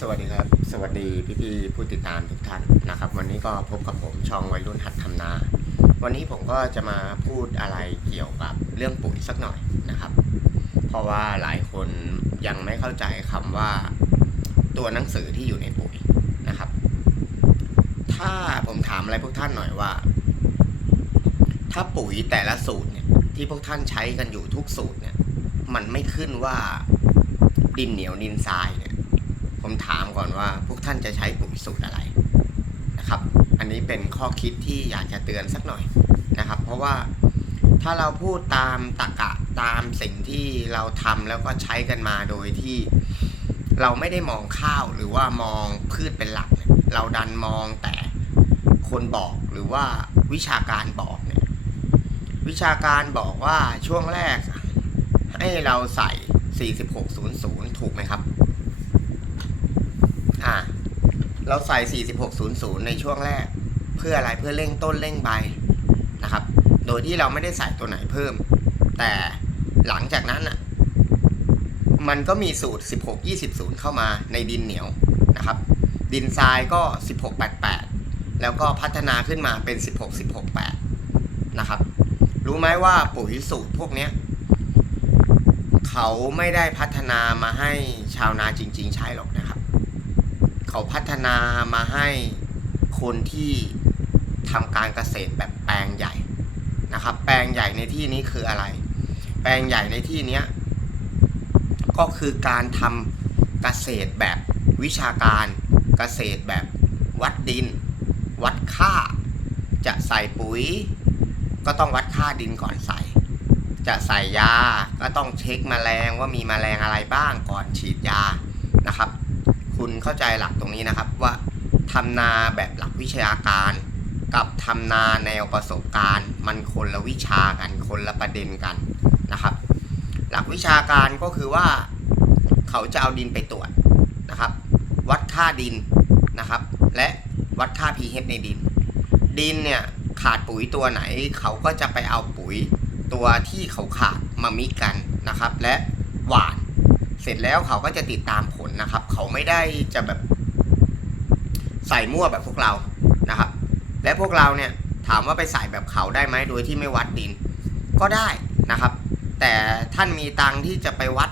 สวัสดีครับ สวัสดีพี่ๆผู้ติดตามทุกท่านนะครับ วันนี้ก็พบกับผมช่องวัยรุ่นหัดทำนา วันนี้ผมก็จะมาพูดอะไรเกี่ยวกับเรื่องปุ๋ยสักหน่อยนะครับ เพราะว่าหลายคนยังไม่เข้าใจคำว่าตัวหนังสือที่อยู่ในปุ๋ยนะครับ ถ้าผมถามอะไรพวกท่านหน่อยว่า ถ้าปุ๋ยแต่ละสูตรเนี่ยที่พวกท่านใช้กันอยู่ทุกสูตรเนี่ย มันไม่ขึ้นว่าดินเหนียวดินทรายเนี่ย ผมถามก่อนว่าพวกท่านจะใช้ปุ๋ยสูตรอะไรนะครับ อันนี้เป็นข้อคิดที่อยากจะเตือนสักหน่อยนะครับ เพราะว่าถ้าเราพูดตามตรรกะตามสิ่งที่เราทำแล้วก็ใช้กันมาโดยที่เราไม่ได้มองข้าวหรือว่ามองพืชเป็นหลักเเราดันมองแต่คนบอกหรือว่าวิชาการบอกเนี่ยวิชาการบอกว่าช่วงแรกให้เราใส่ 4600 ถูกไหมครับ อ่า เราใส่ 4600 ในช่วงแรก เพื่ออะไรเพื่อเร่งต้นเร่งใบนะครับ โดยที่เราไม่ได้ใส่ตัวไหนเพิ่ม แต่หลังจากนั้นอะมันก็มีสูตร 16200 เข้ามาในดินเหนียวนะครับ ดินทรายก็ 16 88 แล้วก็พัฒนาขึ้นมาเป็น 16 16 8 นะครับ รู้ไหมว่าปุ๋ยสูตรพวกเนี้ยเขาไม่ได้พัฒนามาให้ชาวนาจริง ๆ ใช้หรอกนะครับ เขาพัฒนามาให้คนที่ทำการเกษตรแบบแปลงใหญ่นะครับ แปลงใหญ่ในที่นี้คืออะไร แปลงใหญ่ในที่นี้ก็คือการทำเกษตรแบบวิชาการเกษตรแบบวัดดิน วัดค่า จะใส่ปุ๋ย ก็ต้องวัดค่าดินก่อนใส่ จะใส่ยาก็ต้องเช็คแมลงว่ามีแมลงอะไรบ้างก่อนฉีดยานะครับ คุณเข้าใจหลักตรงนี้นะครับว่าทำนาแบบหลักวิชาการ กับทำนาแนวประสบการณ์ มันคนละวิชากันคนละประเด็นกันนะครับ หลักวิชาการก็คือว่าเขาจะเอาดินไปตรวจนะครับ วัดค่าดินนะครับ และวัดค่า pH ในดิน ดินเนี่ยขาดปุ๋ยตัวไหน เขาก็จะไปเอาปุ๋ยตัวที่เขาขาดมามิกกันนะครับ และหวาน เสร็จแล้วเขาก็จะติดตามผลนะครับ เขาไม่ได้จะแบบใส่มั่วแบบพวกเรานะครับ และพวกเราเนี่ยถามว่าไปใส่แบบเขาได้ไหมโดยที่ไม่วัดดิน ก็ได้นะครับ แต่ท่านมีตังที่จะไปวัด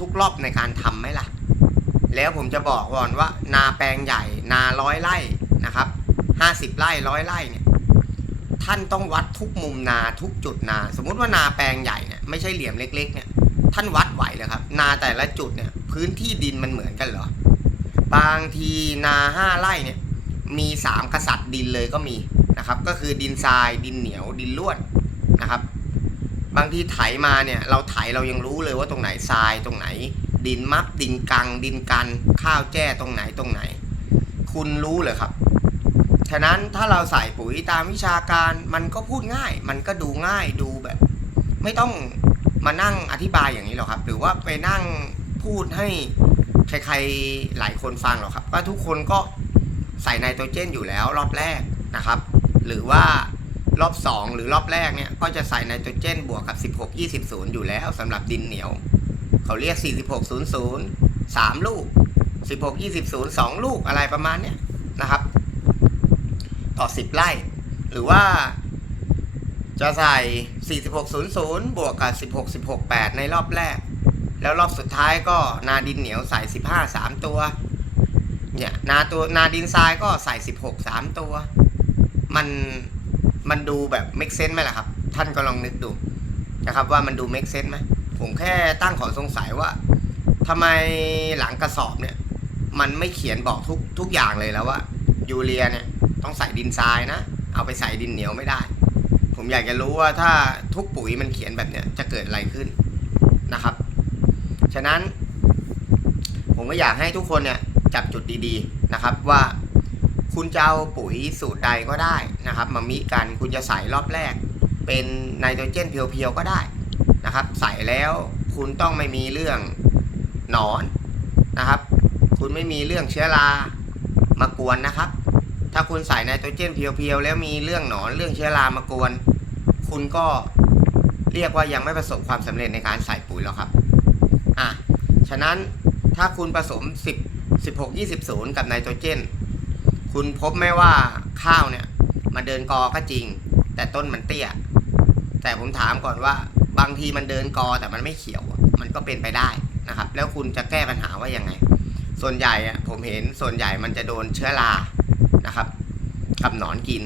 ทุกๆ รอบในการทำไหมล่ะ แล้วผมจะบอกก่อนว่า นาแปลงใหญ่ นาร้อยไร่นะครับห้าสิบไร่ร้อยไร่เนี่ยท่านต้องวัดทุกมุมนาทุกจุดนา สมมุติว่านาแปลงใหญ่เนี่ยไม่ใช่เหลี่ยมเล็ก ๆเนี่ย ท่านวัดไหวเลยครับ นาแต่ละจุดเนี่ย พื้นที่ดินมันเหมือนกันเหรอ บางทีนาห้าไร่เนี่ย มีสามกษัตริย์ดินเลยก็มีนะครับ ก็คือดินทรายดินเหนียวดินล้วนนะครับ บางทีไถมาเนี่ย เราไถเรายังรู้เลยว่าตรงไหนทรายตรงไหน ดินมับดินกัง ดินกันข้าวแจ้ตรงไหนตรงไหน คุณรู้เลยครับฉะนั้นถ้าเราใส่ปุ๋ยตามวิชาการมันก็พูดง่าย มันก็ดูง่ายดูแบบ ไม่ต้อง มานั่งอธิบายอย่างนี้หรอกครับ หรือว่าไปนั่งพูดให้ใครๆหลายคนฟังหรอกครับว่าทุกคนก็ใส่ไนโตรเจนอยู่แล้วรอบแรกนะครับ หรือว่ารอบ 2 หรือรอบแรกเนี่ยก็จะใส่ไนโตรเจนบวกกับ 16 20อยู่แล้วสำหรับดินเหนียว เขาเรียก 46 00 3 ลูก 16 20 0 2 ลูกอะไรประมาณเนี้ยนะครับ ต่อ 10 ไร่ หรือว่า จะใส่ 4600 บวกกับ 16 16 8 ในรอบแรก แล้วรอบสุดท้ายก็นาดินเหนียวใส่ 15 3 ตัว เนี่ยนาตัวนาดินทรายก็ใส่ 16 3 ตัว มันมันดูแบบ make sense ไหมล่ะครับ ท่านก็ลองนึกดูนะครับว่ามันดู make sense ไหมผมแค่ตั้งขอสงสัยว่าทำไมหลังกระสอบเนี่ย มันไม่เขียนบอกทุกทุกอย่างเลยแล้วว่ายูเรียเนี่ยต้องใส่ดินทรายนะ เอาไปใส่ดินเหนียวไม่ได้ ผมอยากจะรู้ว่าถ้าทุกปุ๋ยมันเขียนแบบเนี้ยจะเกิดอะไรขึ้นนะครับ ฉะนั้น ผมก็อยากให้ทุกคนเนี่ยจับจุดดีๆนะครับว่าคุณจะเอาปุ๋ยสูตรใดก็ได้นะครับมามิกันคุณจะใส่รอบแรก เป็นไนโตรเจนเพียวๆก็ได้นะครับ ใส่แล้วคุณต้องไม่มีเรื่องหนอนนะครับ คุณไม่มีเรื่องเชื้อรามากวนนะครับ ถ้าคุณใส่ไนโตรเจนเพียวๆ แล้วมีเรื่องหนอนเรื่องเชื้อรามากวน คุณก็เรียกว่ายังไม่ประสบความสำเร็จในการใส่ปุ๋ยแล้วครับ อะ ฉะนั้นถ้าคุณผสม 10 16 20ศูนย์กับไนโตรเจน คุณพบไหมว่าข้าวเนี่ยมันเดินกอก็จริง แต่ต้นมันเตี้ย แต่ผมถามก่อนว่าบางทีมันเดินกอแต่มันไม่เขียว มันก็เป็นไปได้นะครับ แล้วคุณจะแก้ปัญหาว่ายังไง ส่วนใหญ่อะผมเห็นส่วนใหญ่มันจะโดนเชื้อรา นะครับ กับหนอนกิน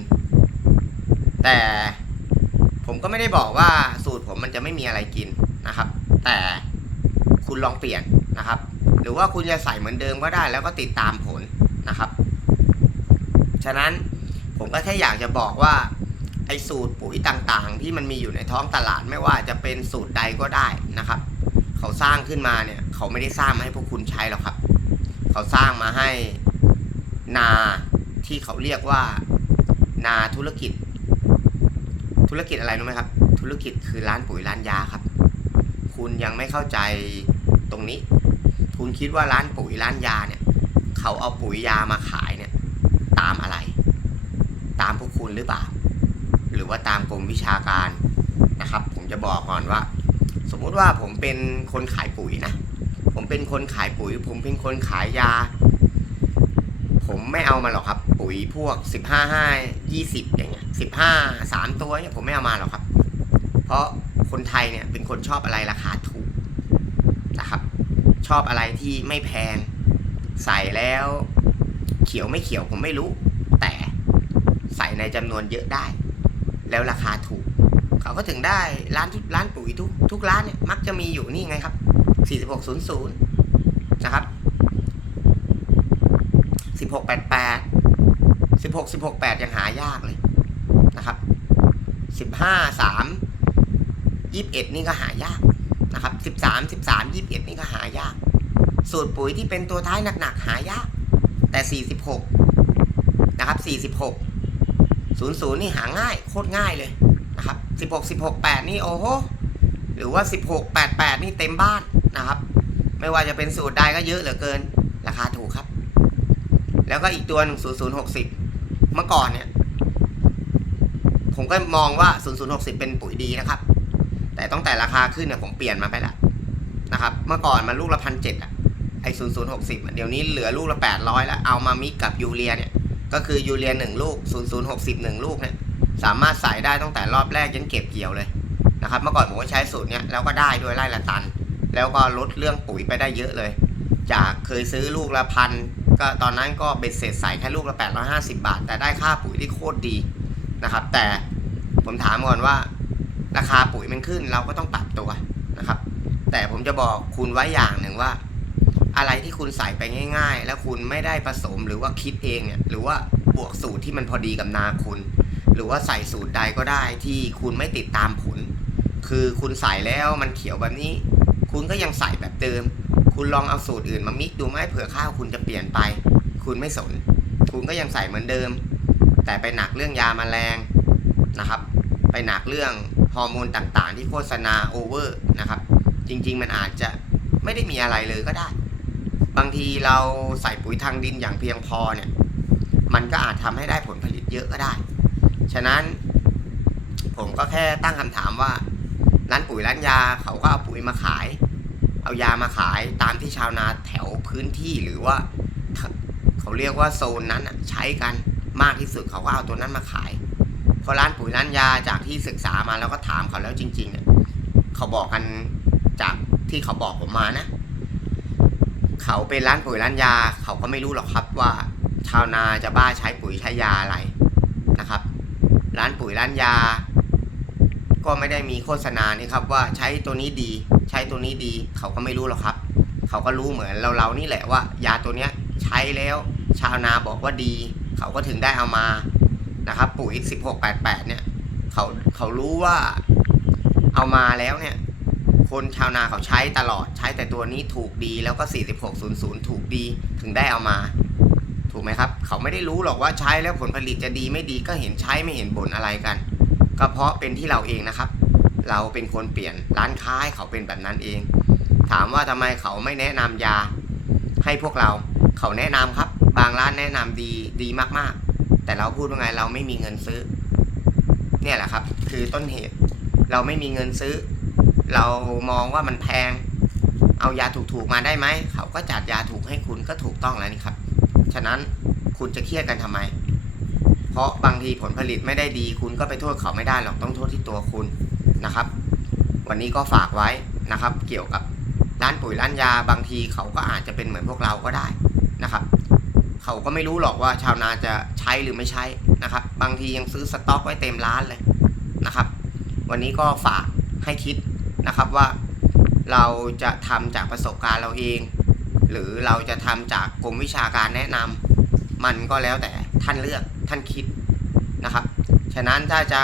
แต่ผมก็ไม่ได้บอกว่าสูตรผมมันจะไม่มีอะไรกินนะครับ แต่คุณลองเปลี่ยนนะครับ หรือว่าคุณจะใส่เหมือนเดิมก็ได้ แล้วก็ติดตามผลนะครับ ฉะนั้นผมก็แค่อยากจะบอกว่าไอ้สูตรปุ๋ยต่างๆ ที่มันมีอยู่ในท้องตลาดไม่ว่าจะเป็นสูตรใดก็ได้นะครับ เขาสร้างขึ้นมาเนี่ยเขาไม่ได้สร้างมาให้พวกคุณใช้หรอกครับ เขาสร้างมาให้นา ที่เขาเรียกว่า นาธุรกิจ ธุรกิจอะไรรู้ไหมครับ ธุรกิจคือร้านปุ๋ยร้านยาครับ คุณยังไม่เข้าใจตรงนี้ คุณคิดว่าร้านปุ๋ยร้านยาเนี่ย เขาเอาปุ๋ยยามาขายเนี่ย ตามอะไร ตามพวกคุณหรือเปล่า หรือว่าตามกรมวิชาการนะครับ ผมจะบอกก่อนว่า สมมุติว่าผมเป็นคนขายปุ๋ยนะ ผมเป็นคนขายปุ๋ย ผมเป็นคนขายยา ผมไม่เอามาหรอกครับ ปุ๋ยพวกสิบห้าห้ายี่สิบอย่างเงี้ยสิบห้าสามตัวเนี่ยผมไม่เอามาหรอกครับ เพราะคนไทยเนี่ยเป็นคนชอบอะไรราคาถูกนะครับ ชอบอะไรที่ไม่แพงใส่แล้วเขียวไม่เขียวผมไม่รู้ แต่ใส่ในจำนวนเยอะได้ แล้วราคาถูก เขาก็ถึงได้ร้านทุกร้านปุ๋ยทุกทุกร้านเนี่ยมักจะมีอยู่นี่ไงครับ 4600 นะครับ 1688 16 16 8ยังหายากเลยนะครับ15 3 21นี่ก็หายากนะครับ13 13 21นี่ก็หายาก สูตรปุ๋ยที่เป็นตัวท้ายหนักๆหายาก แต่46นะครับ46 00นี่หาง่ายโคตรง่ายเลยนะครับ16 16 8นี่โอ้โหหรือว่า16 88นี่เต็มบ้านนะครับ ไม่ว่าจะเป็นสูตรใดก็เยอะเหลือเกิน ราคาถูกครับ แล้วก็อีกตัวหนึ่ง0060 เมื่อก่อนเนี่ย ผมก็มองว่า 0060 เป็นปุ๋ยดีนะครับ แต่ตั้งแต่ราคาขึ้นเนี่ยผมเปลี่ยนมาไปล้วนะครับ เมื่อก่อนมันลูกละพันเจ็ดอะไอ้0060อะเดี๋ยวนี้เหลือลูกละ800แล้ว เอามามิกกับยูเรียเนี่ย ก็คือยูเรีย1ลูก0060 1ลูกเนี่ย สามารถใส่ได้ตั้งแต่รอบแรกยันเก็บเกี่ยวเลยนะครับ เมื่อก่อนผมก็ใช้สูตรเนี้ยแล้วก็ได้ด้วยไร่ละตัน แล้วก็ลดเรื่องปุ๋ยไปได้เยอะเลย จากเคยซื้อลูกละพัน ก็ตอนนั้นก็เบ็ดเสร็จใส่แค่ลูกละ 850 บาท แต่ได้ค่าปุ๋ยที่โคตรดีนะครับ แต่ผมถามก่อนว่า ราคาปุ๋ยมันขึ้นเราก็ต้องปรับตัวนะครับ แต่ผมจะบอกคุณไว้อย่างหนึ่งว่า อะไรที่คุณใส่ไปง่าย ๆ แล้วคุณไม่ได้ผสมหรือว่าคิดเองเนี่ยหรือว่าบวกสูตรที่มันพอดีกับนาคุณ หรือว่าใส่สูตรใดก็ได้ที่คุณไม่ติดตามผล คือคุณใส่แล้วมันเขียวแบบนี้ คุณก็ยังใส่แบบเดิม คุณลองเอาสูตรอื่นมามิกดูไหมเผื่อข้าวคุณจะเปลี่ยนไป คุณไม่สน คุณก็ยังใส่เหมือนเดิม แต่ไปหนักเรื่องยาแมลงนะครับ ไปหนักเรื่องฮอร์โมนต่างๆ ที่โฆษณาโอเวอร์นะครับ จริงๆมันอาจจะไม่ได้มีอะไรเลยก็ได้ บางทีเราใส่ปุ๋ยทางดินอย่างเพียงพอเนี่ย มันก็อาจทำให้ได้ผลผลิตเยอะก็ได้ ฉะนั้น ผมก็แค่ตั้งคำถามว่าร้านปุ๋ยร้านยาเขาก็เอาปุ๋ยมาขาย เอายามาขายตามที่ชาวนาแถวพื้นที่หรือว่า เขาเรียกว่าโซนนั้นใช้กันมากที่สุดเขาก็เอาตัวนั้นมาขายเพราะร้านปุ๋ยร้านยาจากที่ศึกษามาแล้วก็ถามเขาแล้วจริงๆเนี่ยเขาบอกกันจากที่เขาบอกผมมานะ เขาเป็นร้านปุ๋ยร้านยา เขาก็ไม่รู้หรอกครับว่า ชาวนาจะบ้าใช้ปุ๋ยใช้ยาอะไรนะครับ ร้านปุ๋ยร้านยา ก็ไม่ได้มีโฆษณานี่ครับว่าใช้ตัวนี้ดี ใช้ตัวนี้ดี เขาก็ไม่รู้หรอกครับ เขาก็รู้เหมือนเราเรานี่แหละว่า ยาตัวเนี้ยใช้แล้ว ชาวนาบอกว่าดี เขาก็ถึงได้เอามานะครับ ปุ๋ย 1688 เนี่ย เขาเขารู้ว่าเอามาแล้วเนี่ย คนชาวนาเขาใช้ตลอดใช้แต่ตัวนี้ถูกดีแล้วก็ 4600 ถูกดีถึงได้เอามา ถูกไหมครับ เขาไม่ได้รู้หรอกว่าใช้แล้วผลผลิตจะดีไม่ดีก็เห็นใช้ไม่เห็นบ่นอะไรกัน ก็เพราะเป็นที่เราเองนะครับ เราเป็นคนเปลี่ยนร้านค้าให้เขาเป็นแบบนั้นเอง ถามว่าทำไมเขาไม่แนะนำยา ให้พวกเราเขาแนะนำครับ บางร้านแนะนำดีดีมากๆ แต่เราพูดว่าไงเราไม่มีเงินซื้อ เนี่ยแหละครับ คือต้นเหตุ เราไม่มีเงินซื้อ เรามองว่ามันแพง เอายาถูกๆมาได้ไหมเขาก็จัดยาถูกให้คุณก็ถูกต้องแล้วนี่ครับ ฉะนั้นคุณจะเครียดกันทำไม เพราะบางทีผลผลิตไม่ได้ดี คุณก็ไปโทษเขาไม่ได้หรอกต้องโทษที่ตัวคุณ นะครับ วันนี้ก็ฝากไว้นะครับ เกี่ยวกับร้านปุ๋ยร้านยาบางทีเขาก็อาจจะเป็นเหมือนพวกเราก็ได้นะครับ เขาก็ไม่รู้หรอกว่าชาวนาจะใช้หรือไม่ใช้นะครับ บางทียังซื้อสต็อกไว้เต็มร้านเลยนะครับ วันนี้ก็ฝากให้คิดนะครับว่าเราจะทำจากประสบการณ์เราเอง หรือเราจะทำจากกรมวิชาการแนะนำมันก็แล้วแต่ท่านเลือกท่านคิดนะครับ ฉะนั้นถ้าจะ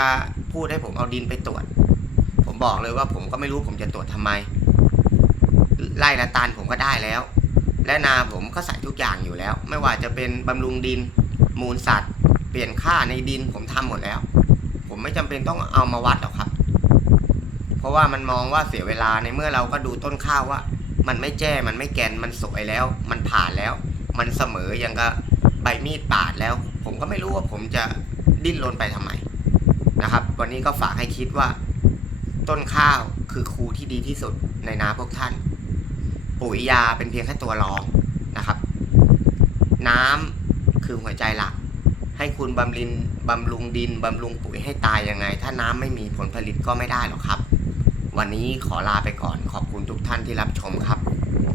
พูดให้ผมเอาดินไปตรวจ บอกเลยว่าผมก็ไม่รู้ผมจะตรวจทำไมไล่ละตันผมก็ได้แล้ว และนาผมก็ใส่ทุกอย่างอยู่แล้ว ไม่ว่าจะเป็นบำรุงดิน มูลสัตว์ เปลี่ยนค่าในดินผมทำหมดแล้ว ผมไม่จำเป็นต้องเอามาวัดหรอกครับ เพราะว่ามันมองว่าเสียเวลาในเมื่อเราก็ดูต้นข้าวว่า มันไม่แจ้มันไม่แกนมันสวยแล้ว มันผ่านแล้ว มันเสมอยังก็ใบมีดปาดแล้ว ผมก็ไม่รู้ว่าผมจะดิ้นรนไปทำไมนะครับ วันนี้ก็ฝากให้คิดว่า ต้นข้าวคือครูที่ดีที่สุดในนาพวกท่าน ปุ๋ยยาเป็นเพียงแค่ตัวรองนะครับ น้ำคือหัวใจหลัก ให้คุณบำรินบำรุงดินบำรุงปุ๋ยให้ตายยังไง ถ้าน้ำไม่มีผลผลิตก็ไม่ได้หรอกครับ วันนี้ขอลาไปก่อนขอบคุณทุกท่านที่รับชมครับ